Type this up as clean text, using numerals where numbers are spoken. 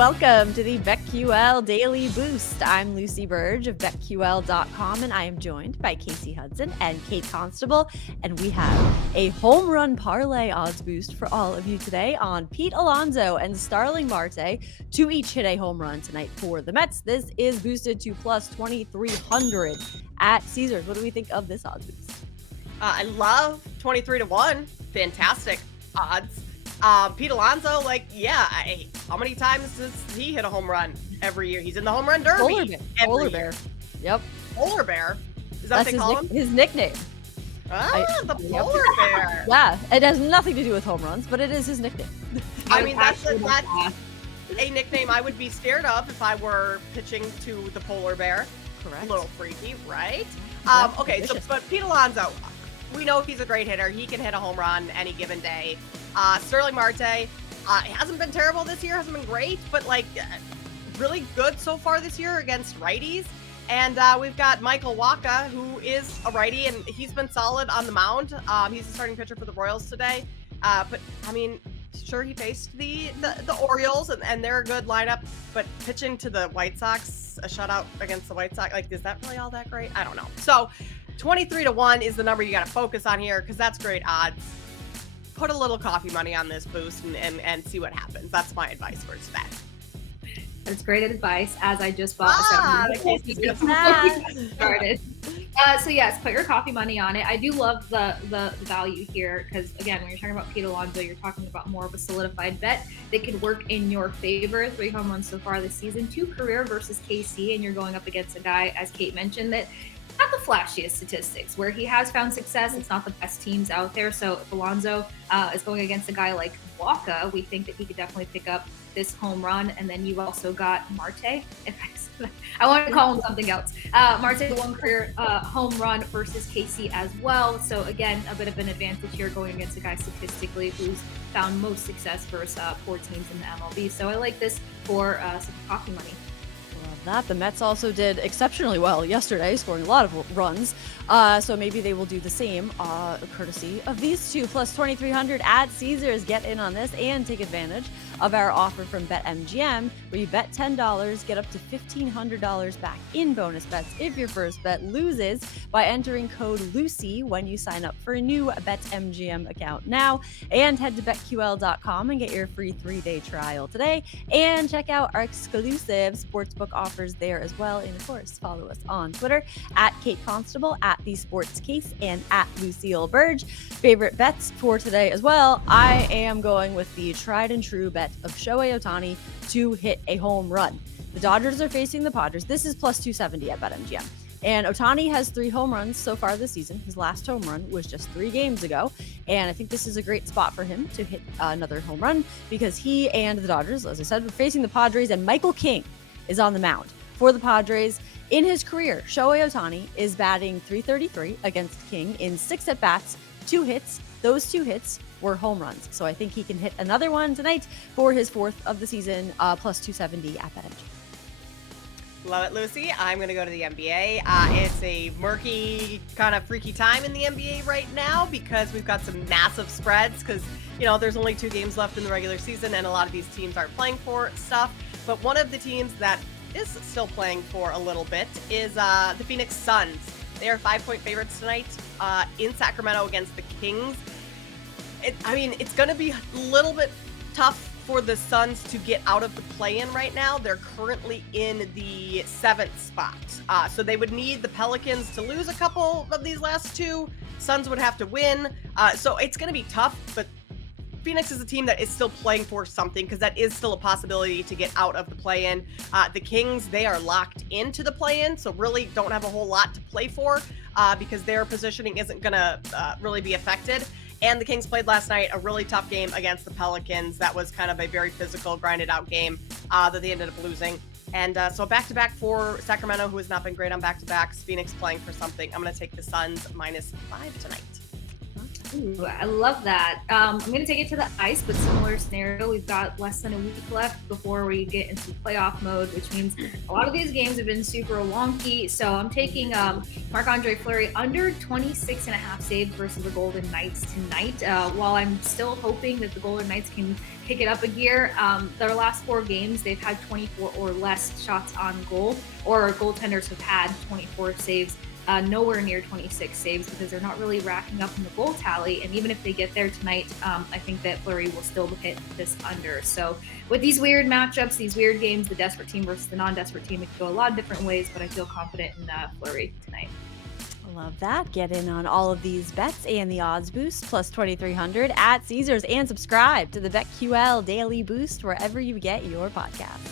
welcome to the BetQL Daily Boost. I'm Lucy Burge of BetQL.com, and I am joined by Casey Hudson and Kate Constable, and we have a home run parlay odds boost for all of you today on Pete Alonso and Starling Marte to each hit a home run tonight for the Mets. This is boosted to plus 2,300 at Caesars. What do we think of this odds boost? I love 23-1. Fantastic odds. Pete Alonso, how many times does he hit a home run every year? He's in the home run derby. Polar bear. Yep. Polar bear. Is that what they call him? His nickname. The polar bear. Yeah, it has nothing to do with home runs, but it is his nickname. I mean, that's a nickname I would be scared of if I were pitching to the polar bear. Correct. A little freaky, right? Yep, Okay, delicious. but Pete Alonso, we know he's a great hitter. He can hit a home run any given day. Starling Marte hasn't been terrible this year, hasn't been great, but really good so far this year against righties. And we've got Michael Wacha, who is a righty, and he's been solid on the mound. He's the starting pitcher for the Royals today. But I mean, sure, he faced the Orioles, and they're a good lineup, but pitching to the White Sox, a shutout against the White Sox, is that really all that great? I don't know. So 23-1 is the number you got to focus on here, because that's great odds. Put a little coffee money on this boost and see what happens. That's my advice for today. That's great advice, as I just bought started. So yes, put your coffee money on it. I do love the value here because, again, when you're talking about Pete Alonso, you're talking about more of a solidified bet that could work in your favor. 3 home runs so far this season, 2 career versus KC, and you're going up against a guy, as Kate mentioned, that not the flashiest statistics. Where he has found success, it's not the best teams out there. So if Alonso is going against a guy like Wacha, we think that he could definitely pick up this home run. And then you also got Marte. I want to call him something else. Marte, 1 career home run versus KC as well. So again, a bit of an advantage here going against a guy statistically who's found most success versus poor teams in the MLB. So I like this for some coffee money. Love that. The Mets also did exceptionally well yesterday, scoring a lot of runs. So maybe they will do the same, courtesy of these two. Plus 2,300 at Caesars. Get in on this and take advantage of our offer from BetMGM, where you bet $10, get up to $1,500 back in bonus bets if your first bet loses by entering code LUCY when you sign up for a new BetMGM account now. And head to BetQL.com and get your free 3-day trial today. And check out our exclusive sportsbook offers there as well. And of course, follow us on Twitter at Kate Constable, at The Sports Case, and at Lucille Burge. Favorite bets for today as well. I am going with the tried and true bet of Shohei Ohtani to hit a home run. The Dodgers are facing the Padres. This is plus 270 at BetMGM. And Ohtani has 3 home runs so far this season. His last home run was just 3 games ago. And I think this is a great spot for him to hit another home run because he and the Dodgers, as I said, were facing the Padres, and Michael King is on the mound for the Padres. In his career, Shohei Ohtani is batting .333 against King in 6 at-bats, 2 hits. Those 2 hits were home runs. So I think he can hit another one tonight for his 4th of the season, plus 270 at BetMGM. Love it, Lucy. I'm going to go to the NBA. It's a murky, kind of freaky time in the NBA right now because we've got some massive spreads because, there's only 2 games left in the regular season and a lot of these teams aren't playing for stuff. But one of the teams that is still playing for a little bit is the Phoenix Suns. They are 5-point favorites tonight in Sacramento against the Kings. It's going to be a little bit tough for the Suns to get out of the play-in right now. They're currently in the 7th spot. So they would need the Pelicans to lose a couple of these last 2. Suns would have to win. So it's going to be tough, but Phoenix is a team that is still playing for something because that is still a possibility to get out of the play-in. The Kings, they are locked into the play-in, so really don't have a whole lot to play for because their positioning isn't going to really be affected. And the Kings played last night a really tough game against the Pelicans. That was kind of a very physical, grinded-out game that they ended up losing. And so back-to-back for Sacramento, who has not been great on back-to-backs. Phoenix playing for something. I'm going to take the Suns -5 tonight. Ooh, I love that. I'm going to take it to the ice, but similar scenario. We've got less than a week left before we get into playoff mode, which means a lot of these games have been super wonky. So I'm taking Marc-Andre Fleury under 26.5 saves versus the Golden Knights tonight. While I'm still hoping that the Golden Knights can kick it up a gear, their last 4 games, they've had 24 or less shots on goal, or goaltenders have had 24 saves. Nowhere near 26 saves because they're not really racking up in the goal tally. And even if they get there tonight, I think that Fleury will still hit this under. So with these weird matchups, these weird games, the desperate team versus the non-desperate team, it can go a lot of different ways, but I feel confident in Fleury tonight. Love that. Get in on all of these bets and the odds boost plus 2,300 at Caesars, and subscribe to the BetQL Daily Boost wherever you get your podcasts.